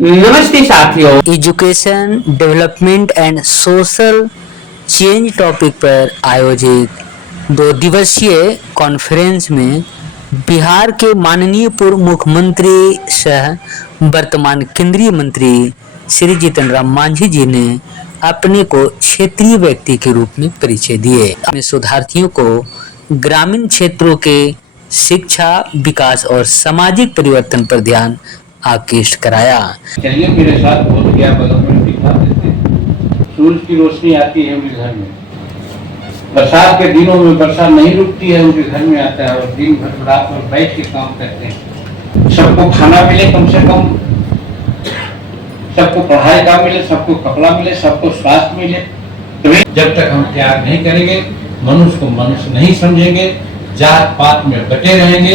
नमस्ते साथियों। Education development and social change topic पर आयोजित 2 दिवसीय कॉन्फ्रेंस में बिहार के माननीय पूर्व मुख्यमंत्री सह वर्तमान केंद्रीय मंत्री श्री जीतन राम मांझी जी ने अपने को क्षेत्रीय व्यक्ति के रूप में परिचय दिए। अपने शोधार्थियों को ग्रामीण क्षेत्रों के शिक्षा, विकास और सामाजिक परिवर्तन पर ध्यान आकृष्ट कराया। चलिए मेरे साथ बोध गया डेवलपमेंट दिखा देते हैं। सूरज की रोशनी आती है उनके घर में, बरसात के दिनों में वर्षा नहीं रुकती है, उनके घर में आता है और दिन भर रात भर बैठ के काम करते हैं। सबको खाना मिले कम से कम, सबको पढ़ाई का मिले, सबको कपड़ा मिले, सबको स्वास्थ्य मिले। तो जब तक हम त्याग नहीं करेंगे, मनुष्य को मनुष्य नहीं समझेंगे, जात पात में बटे रहेंगे,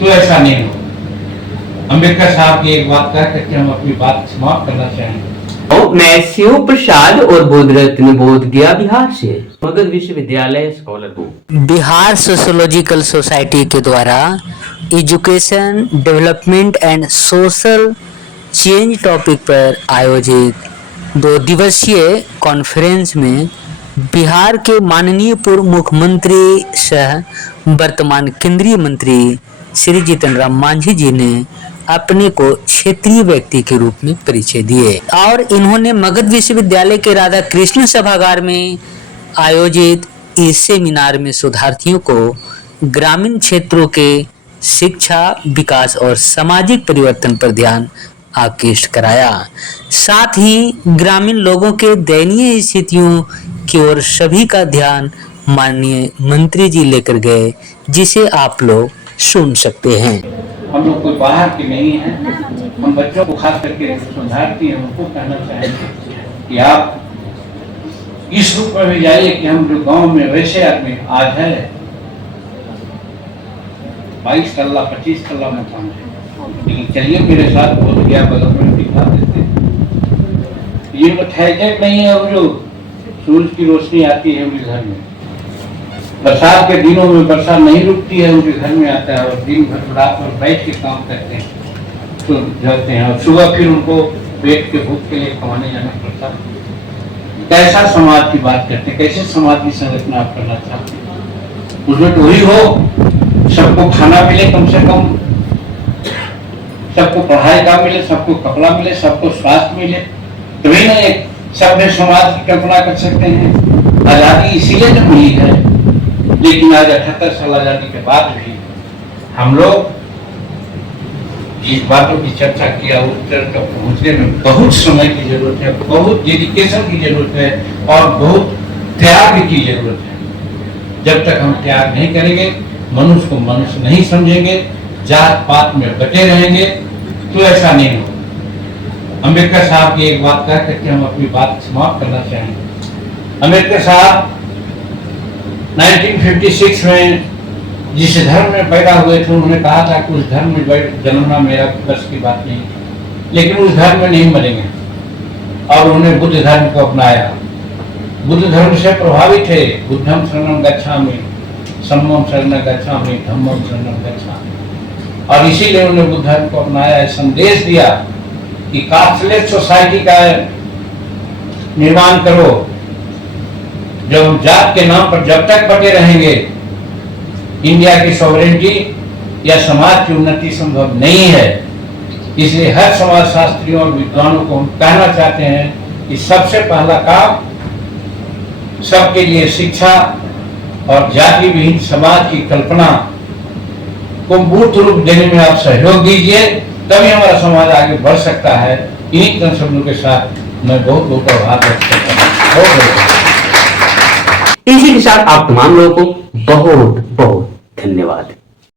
तो ऐसा नहीं होगा। अम्बेडकर साहब की एक बात कह करके हम अपनी बात समाप्त करना चाहेंगे। मैं शिव प्रसाद और बोध रत्न बोध गया बिहार से मगध विश्वविद्यालय स्कॉलर हूँ। बिहार सोशियोलॉजिकल सोसाइटी के द्वारा education development and social change topic पर आयोजित 2 दिवसीय कॉन्फ्रेंस में बिहार के माननीय पूर्व मुख्यमंत्री सह वर्तमान केंद्रीय मंत्री श्री जीतन राम मांझी जी ने अपने को क्षेत्रीय व्यक्ति के रूप में परिचय दिए और इन्होंने मगध विश्वविद्यालय के राधा कृष्ण सभागार में आयोजित इस सेमिनार में शोधार्थियों को ग्रामीण क्षेत्रों के शिक्षा, विकास और सामाजिक परिवर्तन पर ध्यान आकृष्ट कराया। साथ ही ग्रामीण लोगों के दयनीय स्थितियों की ओर सभी का ध्यान माननीय मंत्री जी लेकर गए, जिसे आप लोग सुन सकते हैं। हम लोग कोई बाहर के नहीं है, हम बच्चों को खास करके शोधार्थी हैं, उनको कहना चाहेंगे कि आप इस रूप में भी जाइए कि हम जो गांव में वैसे आदमी आज है 22 कल्ला 25 कल्ला मकान है, लेकिन चलिए मेरे साथ बोध गया डेवलपमेंट दिखा देते हैं। ये ठहर नहीं है, वो जो सूरज की रोशनी आती है उनके घर में, बरसात के दिनों में वर्षा नहीं रुकती है, उनके घर में आता है और दिन भर रात भर बैठ के काम करते हैं, तो जाते हैं और सुबह फिर उनको पेट के भूख के लिए कमाने जाना पड़ता है। कैसा समाज की बात करते हैं, कैसे समाज की संरचना आप करना चाहते हैं? उसमें तो वही हो, सबको खाना मिले कम से कम, सबको पढ़ाई का मिले, सबको कपड़ा मिले, सबको स्वास्थ्य मिले, तभी ना एक सभ्य समाज की कल्पना कर सकते हैं। आजादी इसीलिए तो मिली है, लेकिन आज 78 साल आजादी के बाद भी हम लोग इस बातों की चर्चा किया, उत्तर तक पहुंचने में बहुत समय की जरूरत है, बहुत डेडिकेशन की जरूरत है और बहुत त्याग की जरूरत है। जब तक हम त्याग नहीं करेंगे, मनुष्य को मनुष्य नहीं समझेंगे, जात पात में बटे रहेंगे, तो ऐसा नहीं होगा। अम्बेडकर साहब की एक बात कह करके हम अपनी बात समाप्त करना चाहेंगे। अम्बेडकर साहब 1956 में जिस धर्म में पैदा हुए थे, उन्होंने कहा था कि उस धर्म में जन्मना मेरा बस की बात नहीं, लेकिन उस धर्म में नहीं मरेंगे, और उन्होंने बुद्ध धर्म को अपनाया। बुद्ध धर्म से प्रभावित थे। बुद्धम शरणं गच्छामि, सम्मम शरणं गच्छामि, धम्मम शरणं गच्छामि, और इसीलिए उन्होंने बुद्ध धर्म को अपनाया। संदेश दिया कि कास्टलेस सोसाइटी का निर्माण करो। जब हम जात के नाम पर जब तक बटे रहेंगे, इंडिया की सॉवरेनिटी या समाज की उन्नति संभव नहीं है। इसलिए हर समाज शास्त्रियों और विद्वानों को हम कहना चाहते हैं कि सबसे पहला काम सबके लिए शिक्षा और जाति विहीन समाज की कल्पना को मूर्त रूप देने में आप सहयोग दीजिए, तभी हमारा समाज आगे बढ़ सकता है। इन्हीं शब्दों के साथ मैं बहुत बहुत आभार व्यक्त करता हूँ। इसी के साथ आप तमाम लोगों को बहुत बहुत धन्यवाद।